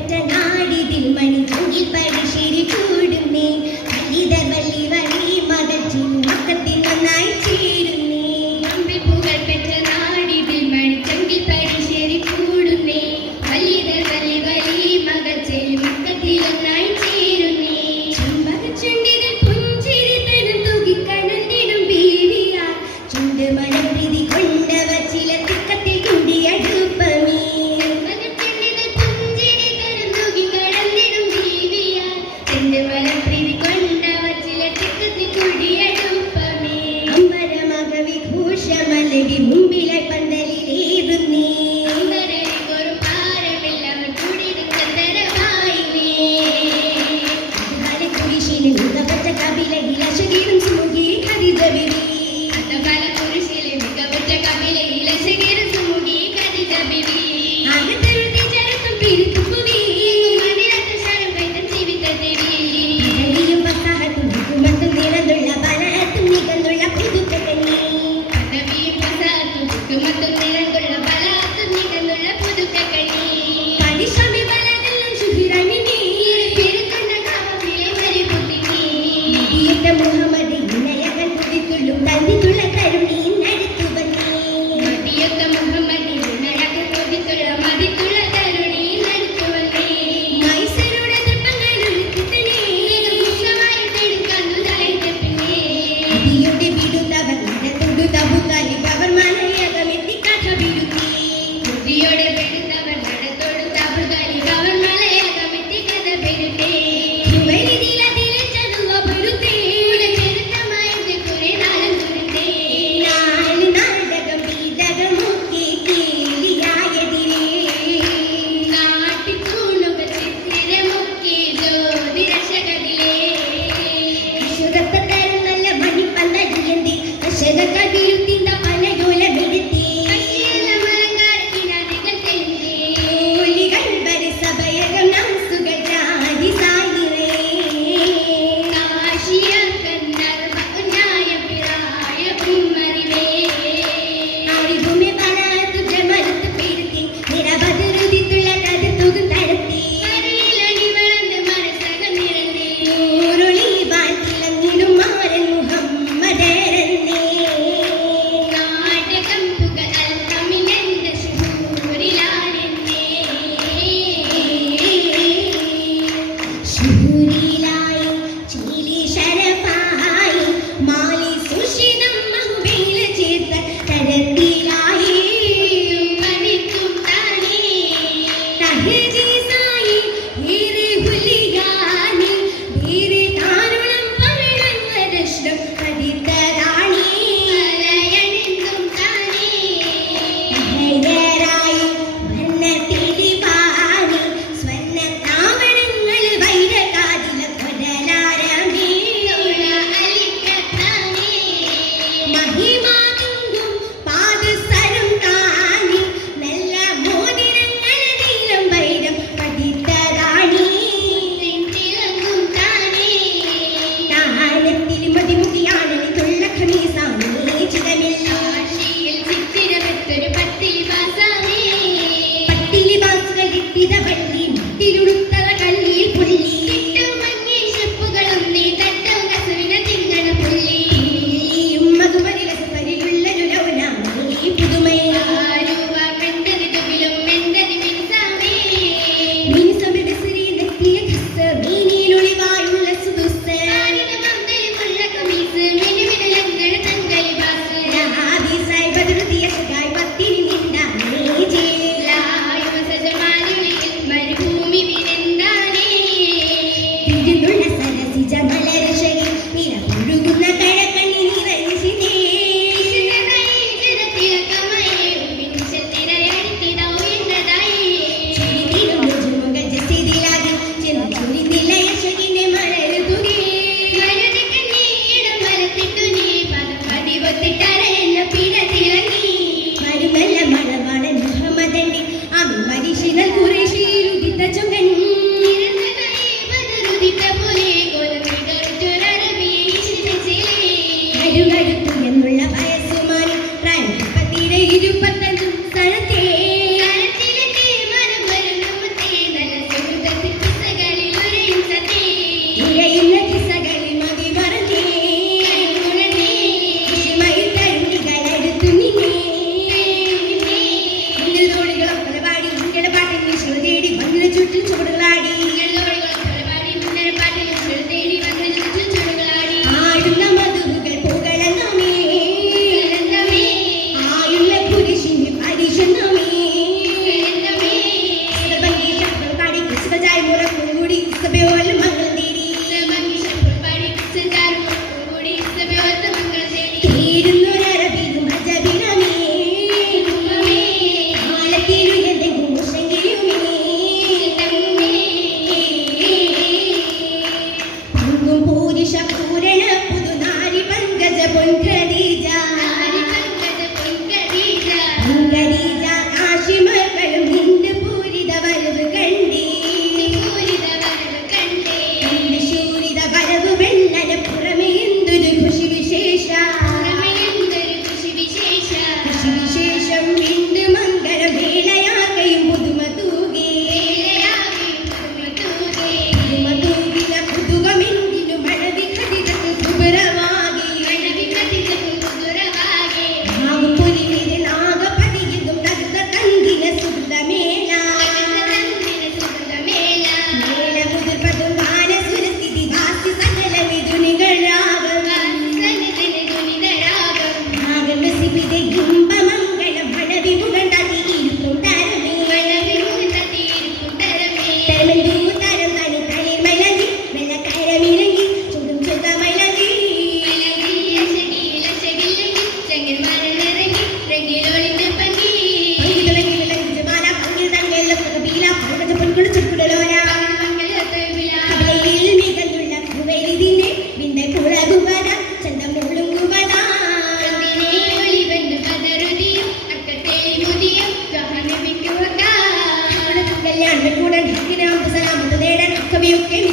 പെറ്റ നാടിതിൽ മണിച്ചെങ്കിൽ പരിശീലി Huella cubre esperaba. que